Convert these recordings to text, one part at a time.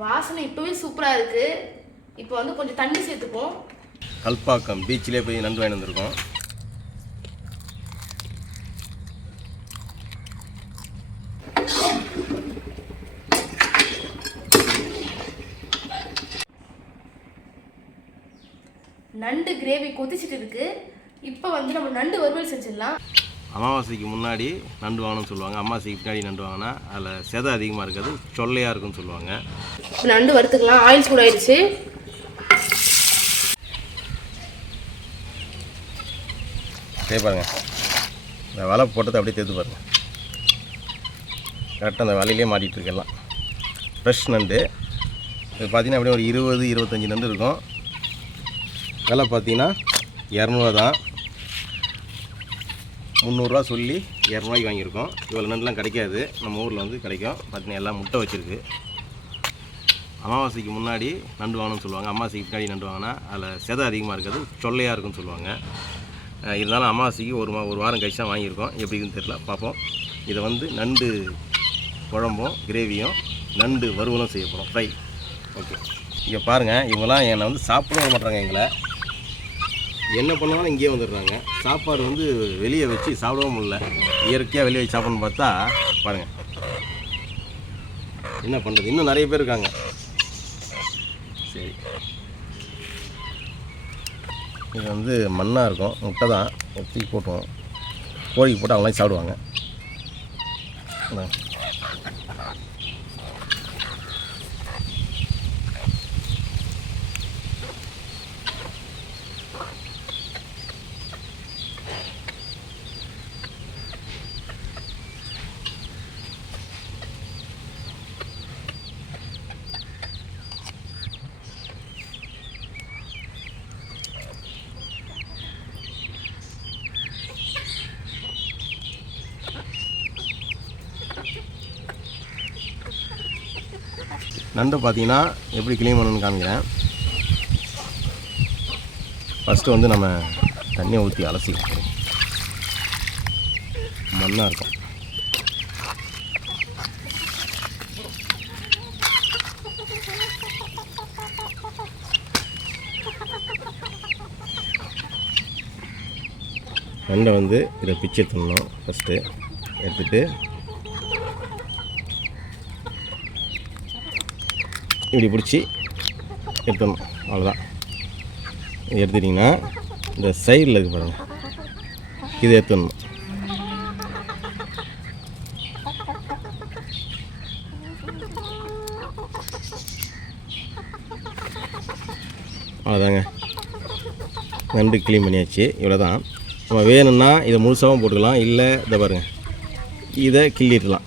வாசனை இப்போவே சூப்பராக இருக்குது. இப்போ வந்து கொஞ்சம் தண்ணி சேர்த்துப்போம். கல்பாக்கம் பீச்சிலே போய் நண்டு வாங்கி வந்திருக்கோம். நண்டு கிரேவி கொதிச்சுட்டு இருக்கு. இப்போ வந்து நம்ம நண்டு வறுவல் செஞ்சிடலாம். அமாவாசைக்கு முன்னாடி நண்டு வாங்கணும்னு சொல்லுவாங்க. அமாவாசைக்கு பின்னாடி நண்டு வாங்கினா அதில் செதை அதிகமாக இருக்காது, சொல்லையாக இருக்குன்னு சொல்லுவாங்க. நண்டு வறுத்துக்கலாம். ஆயில் சூடாயிடுச்சு. பாருங்கள், இந்த வலை போட்டதை அப்படியே தேர்த்து பாருங்கள். கரெக்டாக அந்த வலையிலே மாட்டிகிட்டு இருக்கலாம். ஃப்ரெஷ் நண்டு இது பார்த்திங்கன்னா அப்படியே ஒரு 20-25 நண்டு இருக்கும். விலை பார்த்தீங்கன்னா 200 தான். 300 சொல்லி 200 வாங்கியிருக்கோம். இவ்வளோ நண்டுலாம் கிடைக்காது, நம்ம ஊரில் வந்து கிடைக்கும். பார்த்தீங்கன்னா எல்லாம் முட்டை வச்சுருக்கு. அமாவாசைக்கு முன்னாடி நண்டு வாங்கணும்னு சொல்லுவாங்க. அமாவாசைக்கு பின்னாடி நண்டு வாங்கினா அதில் செதை அதிகமாக இருக்காது, சொல்லையாக இருக்குன்னு சொல்லுவாங்க. இருந்தாலும் அமாவாசைக்கு ஒரு வாரம் கழிச்சு தான் வாங்கியிருக்கோம். எப்படின்னு தெரியல, பார்ப்போம். இதை வந்து நண்டு குழம்பும் கிரேவியும் நண்டு வறுவலும் செய்ய போகிறோம், ஃப்ரை. ஓகே, இங்கே பாருங்கள், இவங்களாம் என்னை வந்து சாப்பிட வர மாட்டாங்க. எங்களை என்ன பண்ணாலும் இங்கேயே வந்துடுறாங்க. சாப்பாடு வந்து வெளியே வச்சு சாப்பிடவும் முடியல. இயற்கையாக வெளியே வச்சு சாப்பிடணும்னு பார்த்தா பாருங்கள் என்ன பண்ணுறது. இன்னும் நிறைய பேர் இருக்காங்க. சரி, இது வந்து மண்ணாக இருக்கும், முட்டை தான் தூக்கி போட்டுவோம். கோழிக்கு போட்டு அவங்களாம் சாப்பிடுவாங்க. நண்டு பார்த்தீங்கன்னா எப்படி க்ளீன் பண்ணணும்னு காமிக்கிறேன். ஃபஸ்ட்டு வந்து நம்ம தண்ணியை ஊற்றி அலசி மண்ணாக இருக்கும். நண்டை வந்து இதை பிச்சு எடுத்துடணும். ஃபஸ்ட்டு எடுத்துகிட்டு இப்படி பிடிச்சி எடுத்துடணும். அவ்வளோதான். இது எடுத்துட்டிங்கன்னா இந்த சைடில் இருக்குது பாருங்கள், இது எடுத்துடணும். அவ்வளோதாங்க, நண்டு க்ளீன் பண்ணியாச்சு. இவ்வளோ தான். நம்ம வேணும்னா இதை முழுசாகவும் போட்டுக்கலாம், இல்லை இதை பாருங்கள் இதை கிள்ளிடலாம்.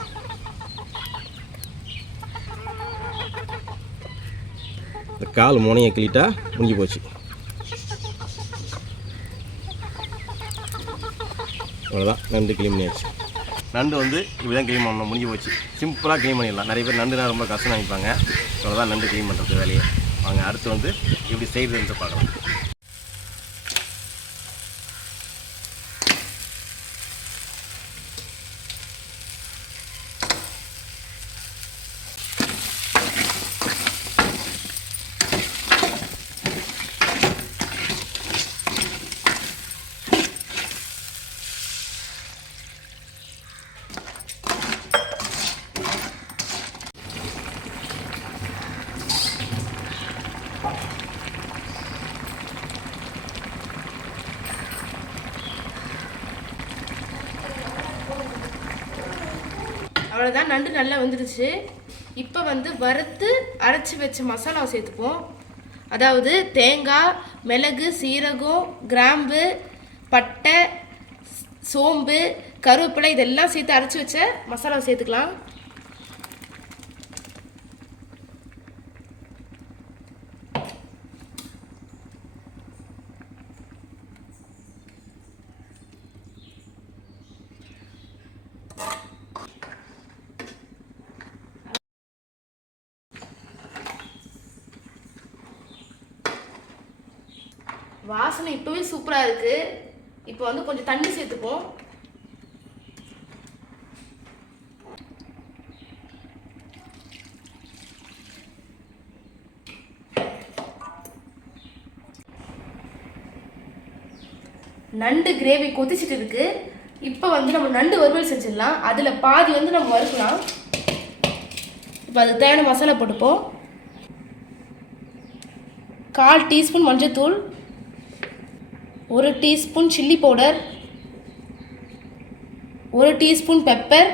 இந்த கால் முனையை கிள்ளிட்டா முடிஞ்சு போச்சு. அவ்வளோதான், நண்டு க்ளீன் பண்ணியாச்சு. நண்டு வந்து இப்படி தான் க்ளீன் பண்ணணும், முடிஞ்சு போச்சு. சிம்பிளாக க்ளீன் பண்ணிடலாம். நிறைய பேர் நண்டுனா ரொம்ப கஷ்டம் நினைப்பாங்க. அவ்வளோதான் நண்டு க்ளீன் பண்ணுறது வேலையை. வாங்க அடுத்து வந்து இப்படி செய்கிறதுன்னு பார்க்கலாம். அவ்வளோதான், நண்டு நல்லா வந்துடுச்சு. இப்போ வந்து வறுத்து அரைச்சி வச்ச மசாலாவை சேர்த்துப்போம். அதாவது தேங்காய், மிளகு, சீரகம், கிராம்பு, பட்டை, சோம்பு, கருவேப்பிலை இதெல்லாம் சேர்த்து அரைச்சி வச்ச மசாலாவை சேர்த்துக்கலாம். வாசனை இப்போவே சூப்பராக இருக்குது. இப்போ வந்து கொஞ்சம் தண்ணி சேர்த்துப்போம். நண்டு கிரேவி கொதிச்சுட்டு இருக்கு. இப்போ வந்து நம்ம நண்டு வறுவல் செஞ்சிடலாம். அதில் பாதி வந்து நம்ம வறுக்கலாம். இப்போ அதுக்கு தேவையான மசாலா போட்டுப்போம். 1/4 டீஸ்பூன் மஞ்சள்தூள், 1 teaspoon chilli powder, 1 teaspoon pepper,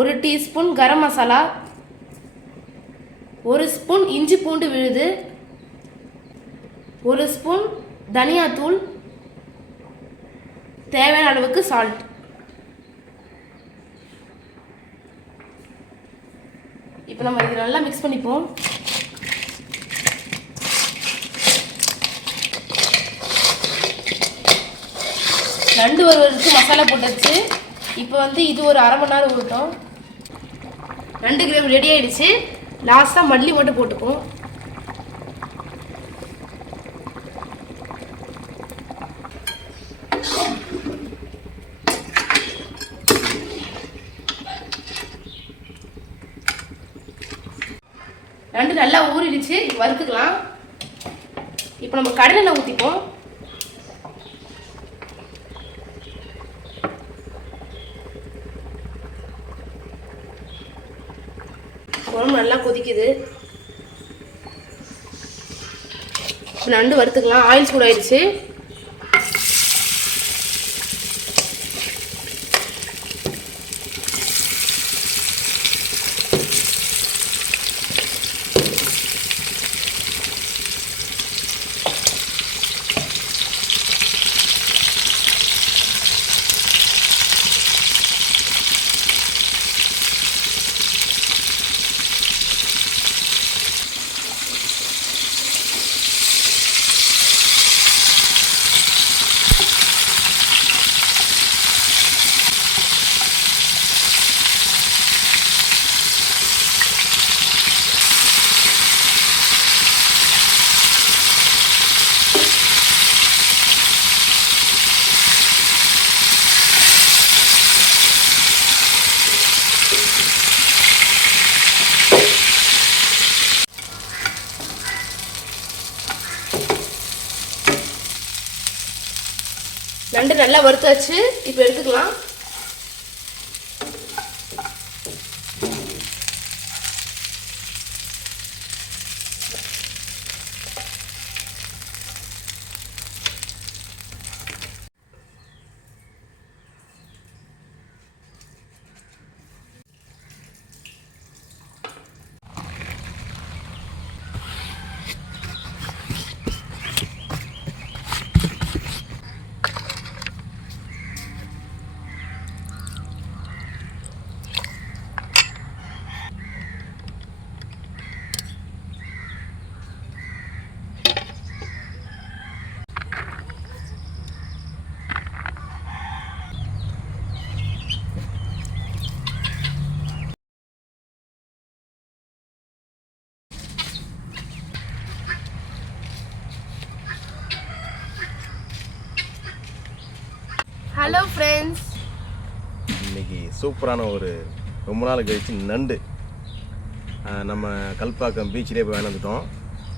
1 teaspoon garam masala, 1 spoon இஞ்சி பூண்டு விழுது, 1 ஸ்பூன் தனியாத்தூள், தேவையான அளவுக்கு சால்ட். இப்போ நம்ம இது நல்லா மிக்ஸ் பண்ணிப்போம். நண்டு வறுவலுக்கு மசாலா போட்டாச்சு. இப்போ வந்து இது ஒரு 1/2 மணி நேரம் ஊறட்டும். நண்டு கிரேவி ரெடி ஆயிடுச்சு. லாஸ்ட்டாக மல்லி மட்டும் போட்டுப்போம். நண்டு நல்லா ஊறிடுச்சு. வறுத்துக்கலாம். இப்போ நம்ம கடலெண்ணெய் ஊற்றிப்போம். குழம்பு நல்லா கொதிக்குது. நண்டு வறுத்துக்கலாம். ஆயில் சூடாயிடுச்சு. நண்டு நல்லா வறுத்தாச்சு. இப்போ எடுத்துக்கலாம். ஹலோ ஃப்ரெண்ட்ஸ், இன்றைக்கி சூப்பரான ஒரு ரொம்ப நாள் கழிச்சு நண்டு நம்ம கல்பாக்கம் பீச்சிலே போய் வாங்கி வந்துட்டோம்.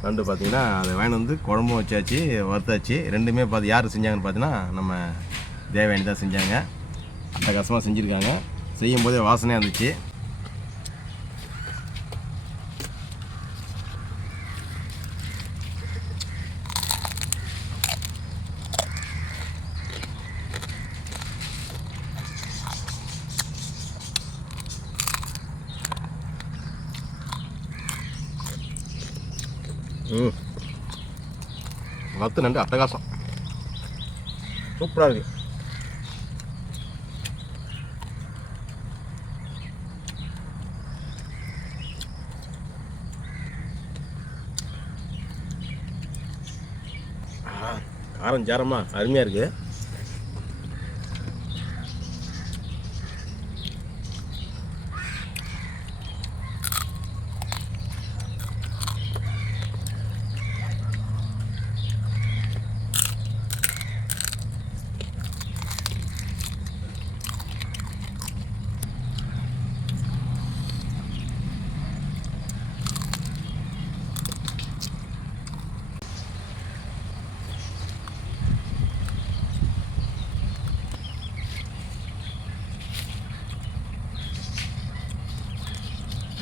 நண்டு பார்த்திங்கன்னா அதை வாங்கி வந்து குழம்பும் வச்சாச்சு, வறுத்தாச்சு. ரெண்டுமே பார்த்து யார் செஞ்சாங்கன்னு பார்த்தீங்கன்னா நம்ம தேவயானி தான் செஞ்சாங்க. அட்டகாசமாக செஞ்சுருக்காங்க. செய்யும் போதே வாசனையாக இருந்துச்சு. வறுத்த நண்டு அட்டகாசம், சூப்பராக இருக்குது. காரம் ஜாரமாக அருமையாக இருக்குது.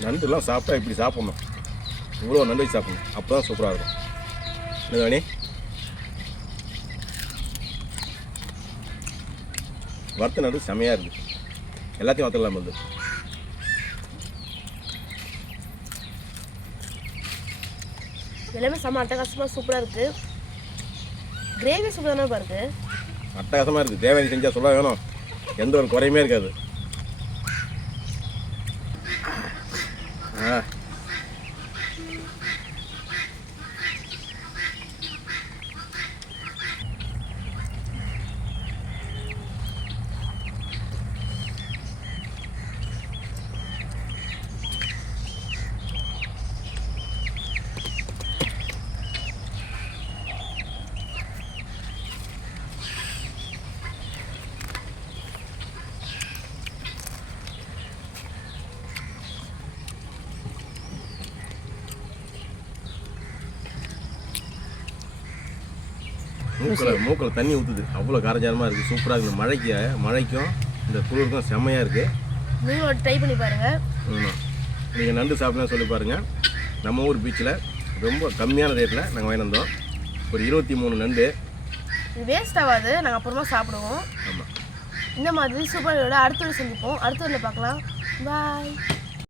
நண்டுலாம் சாப்பிட்டா இப்படி சாப்பிட்ணும், இவ்வளோ நண்டு வச்சு சாப்பிடணும், அப்போ தான் சூப்பராக இருக்கும். என்ன வேணி வறுத்த நண்டு செமையாக இருக்குது, எல்லாத்தையும் வறுத்தலாம் வந்து. எல்லாமே செம்ம அட்டகாசமாக சூப்பராக இருக்குது. கிரேவி சூப்பராக இருக்கு. அட்டகாசமாக இருக்குது. தேவையான செஞ்சால் சொல்ல வேணும், எந்த ஒரு குறையுமே இருக்காது. மூக்கில் தண்ணி ஊற்றுது, அவ்வளோ காரஞ்சாரமாக இருக்குது, சூப்பராக இருக்குது. மழைக்கும் இந்த குளிருக்கும் செம்மையாக இருக்குது. நீங்களும் ட்ரை பண்ணி பாருங்கள். நீங்கள் நண்டு சாப்பிட்லாம் சொல்லி பாருங்கள். நம்ம ஊர் பீச்சில் ரொம்ப கம்மியான ரேட்டில் நாங்கள் வாங்கி வந்தோம். ஒரு 23 நண்டு. இது வேஸ்ட் ஆகாது, நாங்கள் அப்புறமா சாப்பிடுவோம். ஆமாம். இந்த மாதிரி சூப்பர் அடுத்த சந்திப்போம். அடுத்த பார்க்கலாம். பாய்.